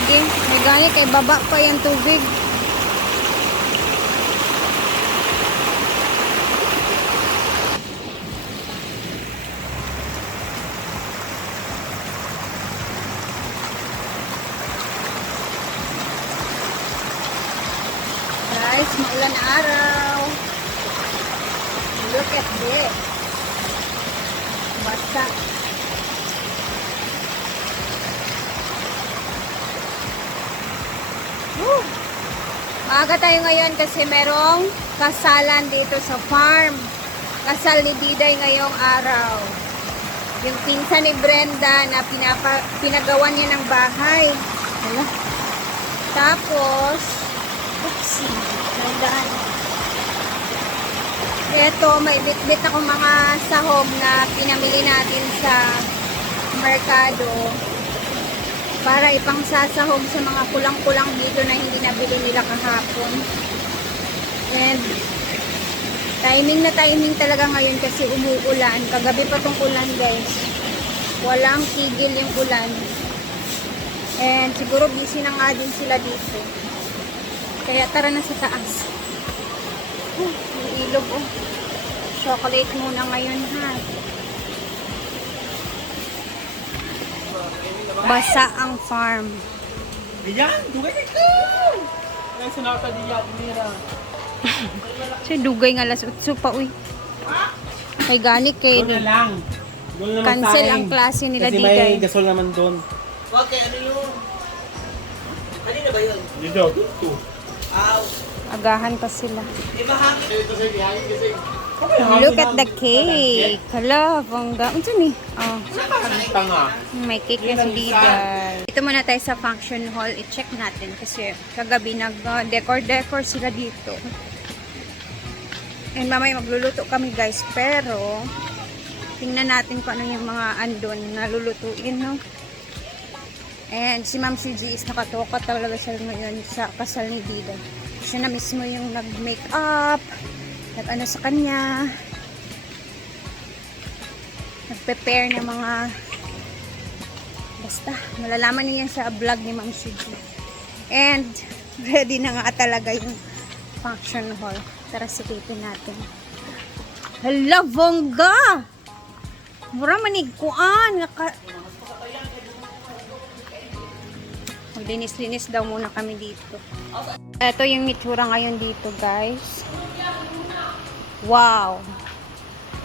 lagi. May gani kay baba pa yung tubig. Guys, maulan na araw. Look at this. Basta. Woo! Maaga tayo ngayon kasi merong kasalan dito sa farm. Kasal ni Diday ngayong araw. Yung pinsan ni Brenda na pinagawa niya ng bahay. Wala. Tapos, oopsie, nandaan. Ito, may bit-bit ako mga sahog na pinamili natin sa merkado para ipang sasahog sa mga kulang-kulang dito na hindi nabili nila kahapon. And timing na timing talaga ngayon kasi umuulan. Kagabi pa tong ulan, guys. Walang tigil yung ulan. And siguro busy na nga din sila dito. Kaya tara na sa taas. Yung ilog, oh. Chocolate muna ngayon, ha. Basa ang farm. Diyan, dugay ka ito! Ngayon sinata diyan, nira. So, dugay nga alas 8 pa, uy. May gani kay Doon na lang. Doon naman cancel tayo. ang klase nila kasi dito. may gasol naman doon. Okay, ano yun? Kanina ba yun? Dito, dito. Aw, Agahan pa sila. di ba hangin? Dito sa bihangin kasi. Look at the cake. Hala, bongga. Ano ni? Oh, Tanga. may cake na si Diday. Dito muna tayo sa function hall. I-check natin kasi kagabi nag-decor-decor sila dito. And mamaya magluluto kami, guys. Pero, tingnan natin kung ano yung mga andon na lulutuin, no? And si Ma'am Suji is nakatoka talaga sa ngayon sa kasal ni Diday. Siya na mismo yung nag-makeup, nag-ano sa kanya, nag-prepare ng mga, basta, malalaman niyo yan sa vlog ni Ma'am Suji. And, ready na nga talaga yung function hall. Tara, sikipin natin. Hala, bongga! Mura manigkuan. Linis-linis daw muna kami dito. Ito yung itsura ngayon dito, guys. Wow!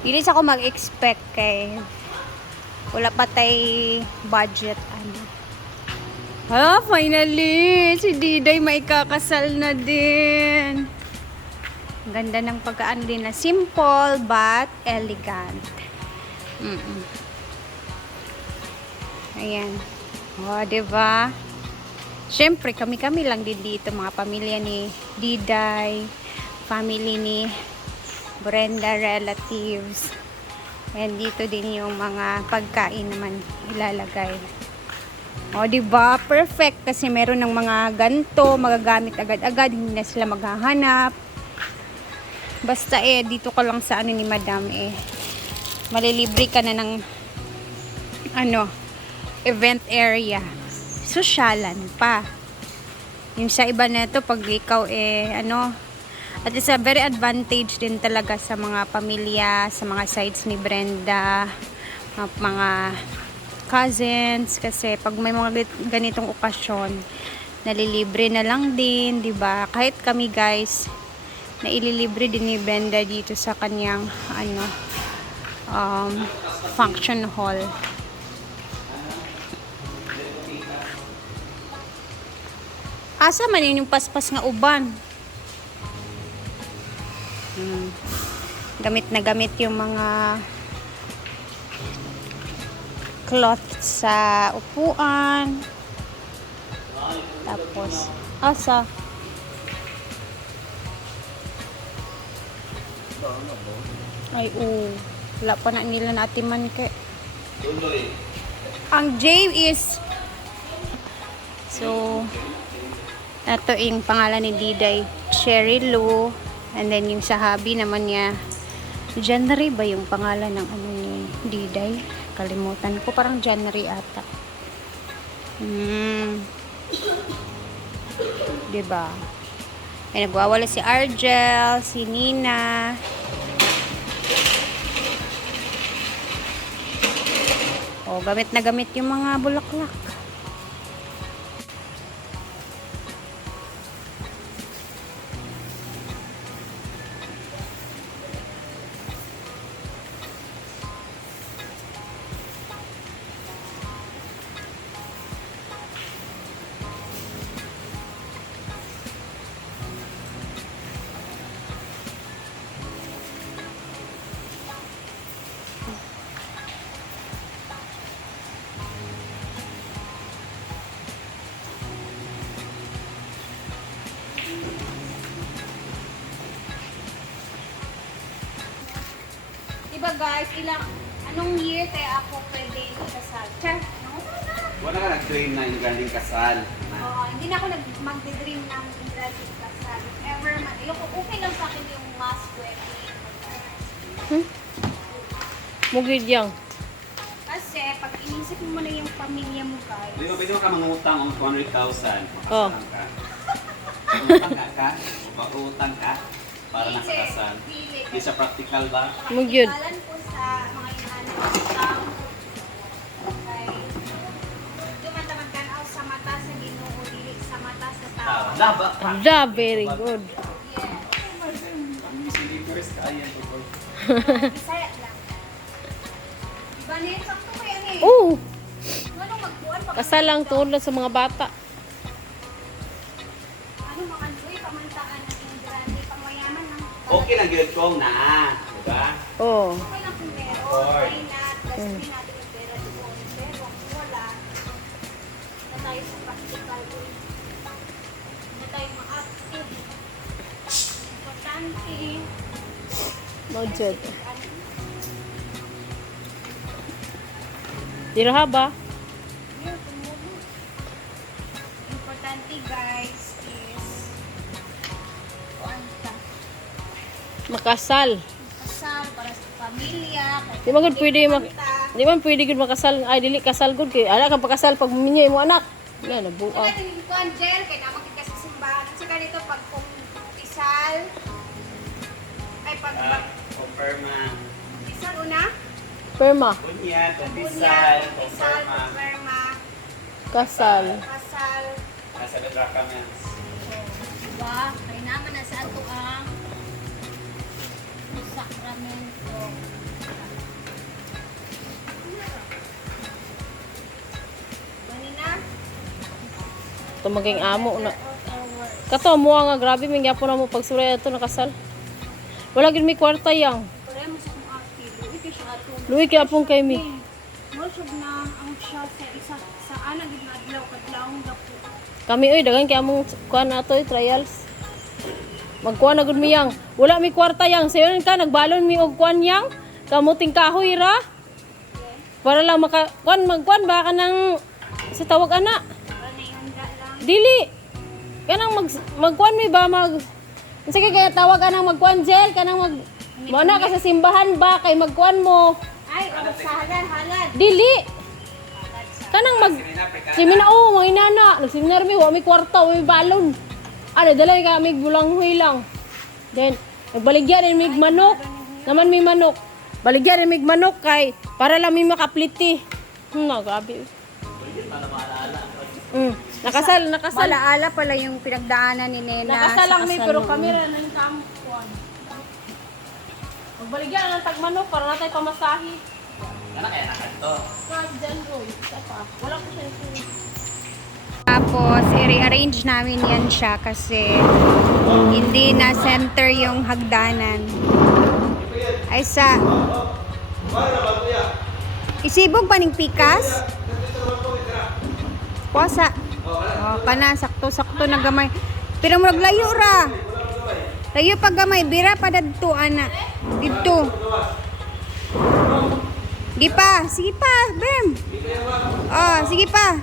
Bilis ako mag-expect kay wala pa tay budget. Ano. Finally! Si Diday may kakasal na din. Ganda ng pagkaan din na simple but elegant. Ayan. O, diba? Siyempre, kami-kami lang din dito, mga pamilya ni Diday, family ni Brenda, relatives. And dito din yung mga pagkain naman ilalagay. O, diba? Perfect kasi meron ng mga ganto, magagamit agad-agad, hindi na sila maghahanap. Basta dito ka lang sa ano ni Madam malilibre ka na ng event area. Sosyalan pa. Yung sa iba na ito, pag ikaw at it's a very advantage din talaga sa mga pamilya, sa mga sides ni Brenda, mga cousins, kasi pag may mga ganitong okasyon, nalilibre na lang din, di ba? Kahit kami, guys, na ililibre din ni Brenda dito sa kanyang function hall. Asa man yun yung paspas nga uban? Gamit na gamit yung mga cloth sa upuan. Tapos, asa? Ay, wala pa na nila natiman kay. Ang J is ito yung pangalan ni Diday, Cherry Lou. And then yung sa hubby naman niya, January ba yung pangalan ng ni Diday? Kalimutan ko, parang January ata. Diba? Ay, nagwawala si Argel, si Nina. O, gamit na gamit yung mga bulaklak. Diba guys, anong year kaya ako pwede ikasal? Char, no? Wala ka nag-dream na yung galing kasal. Hindi na ako magde-dream ng graduate kasal. Ever man. Okay lang sa akin yung mass wedding. Mugid yang. Kasi pag inisip mo na yung pamilya mo guys, Di ba pwede mo ka mangutang ng 200,000? Oh. Mangutang ka? Mag-utang ka? Para nakakasal. pili. Hindi siya practical ba? Mugyod. Pakikibalan ko sa mga inaanong tao. Okay. Dumatamad ka na sa mata sa Ginoo, dili sa mata sa tao. Laba. Da, very good. Yes. Sleepers ka yan. Bisaya lang. Diba niya? Sakto ko yan eh. Oh, Anong magbuwan pa? kasal lang tungod na sa mga bata. Ano mga Joy, pamantaan na yung grande, pangmayaman ng... Okay lang yun kong na. Diba? Oh. Okay lang kung meron, why not? Gastin natin yung pera doon. Pero kung wala, na tayo sa practical. Na tayo ma-active. Importante. Mugid. Diraha ba? Yun, tumulong. Importante guys is kuanta. Makasal. Kasal para sa pamilya. Di man gud pwede di man pwede gud makasal. Ay dili kasal gud kay ala kang pakasal pag minyo mo anak. Nga Kaya nabuang. din ko Angel, kaya naman kita sa simbahan. Sa ganito, pag kumpisal, ay pag Confirma. kumpisal una, Perma. Bunyan, kumpisal, kumpisal, kumpisal, confirma. kumperma, Kasal. kasal. Nasa documents. Diba? Kaya naman na sa ato ang sakramento. Ganina, Tumaging amo na. of our words. Kato mo nga grabe may gyapon na mo pagsuray ato nakasal. Wala gid mi kwarta yang. Pare mo sa kong ate, luwi ka siya ato. Luwi kay apong kay mi. Most of na ang siya sa isa sa anag na adlaw kadlawong dapo. Kami oy dagan kay among kuan ato trials. Magkuan na gud mi yang. Wala mi kwarta yang. Sayon ka nagbalon mi og kuan yang. Kamuting kahoy ra. Para lang maka kuan magkuan ba ka nang sa tawag ana. Para na ihanda lang. Dili. Kanang magkuan mi ba mag sige kaya tawag ka nang magkuan gel kanang mag Mana ka sa simbahan ba kay magkuan mo. Ay, oh, sa halal. Dili. Kanang mag Semina oh, mga inana. Nagseminar mi wa mi kwarta, wa mi balon. Ano dalay ka mig bulanghoy lang. Then nagbaligyan din mig manok. Naman mi manok. Baligyan din mig manok kay para lang mi makapliti. Grabe. Nakasal. Malaala pala yung pinagdaanan ni Nena. Nakasal lang mi kasal pero mo. kami ra nang kampuan. Magbaligyan ng tagmanok para natay pamasahi. Ano kaya nakanto? Kag dyan roy. Sapa. Wala ko siya. Tapos, i-rearrange namin yan siya kasi hindi na center yung hagdanan. Ay sa... Isibog pa ning pikas? Kuwasa. Oh, kana, sakto-sakto na gamay. Pero murag layo ra. Layo pa gamay. Bira pa dadto, ana. Dito. Sige pa. Sige pa, Bem. Oh, sige pa.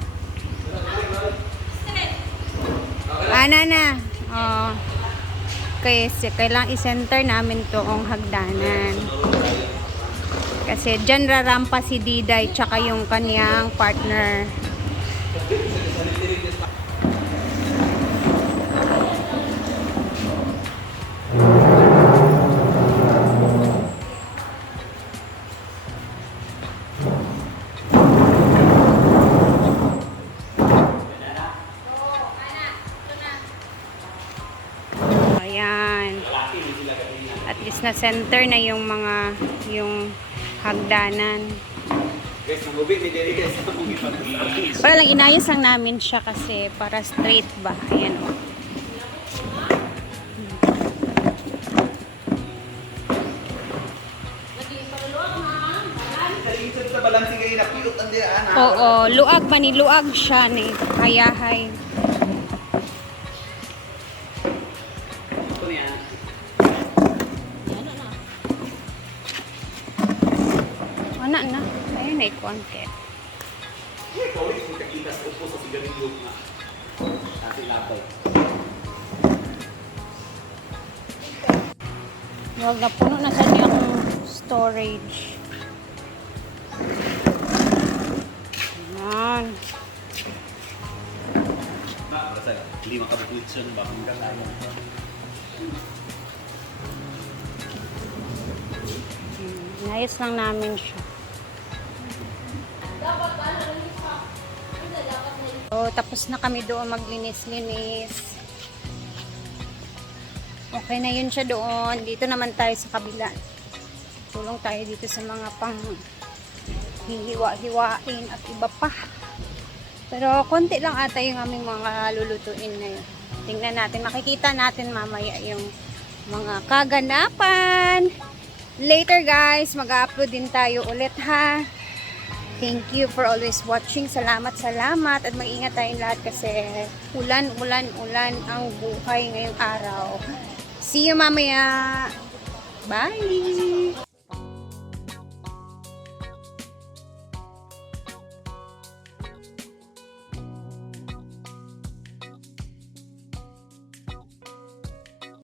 Ana na. Oh. Okay, kailangan i-center namin toong hagdanan. Kasi dyan rarampa si Diday tsaka yung kanyang partner. center na yung hagdanan. Guys, mangubi, may diri guys. Mangubi pa. Para lang inayos lang namin siya kasi para straight ba. Ayan o. Dito sa balancing kayo na cute ang dira na. Oo, luag ba ni luag siya ni hayahay. Ito niya. Wala na. Ayun na konti. Ikaw ulit kung kakita sa upo sa sigarilyo nga. Kasi labay. Huwag na puno na sa niyang storage. Ayan. Basta lima ka butulson ba kung kakaya. Inayos lang namin siya. So, tapos na kami doon maglinis-linis. Okay na yun siya doon. Dito naman tayo sa kabila. Tulong tayo dito sa mga pang hihiwa-hiwain at iba pa. Pero konti lang ata yung aming mga lulutuin na yun. Tingnan natin. Makikita natin mamaya yung mga kaganapan. Later guys, mag-upload din tayo ulit ha. Thank you for always watching. Salamat, salamat. At mag-ingat tayong lahat kasi ulan ang buhay ngayong araw. See you mamaya. Bye!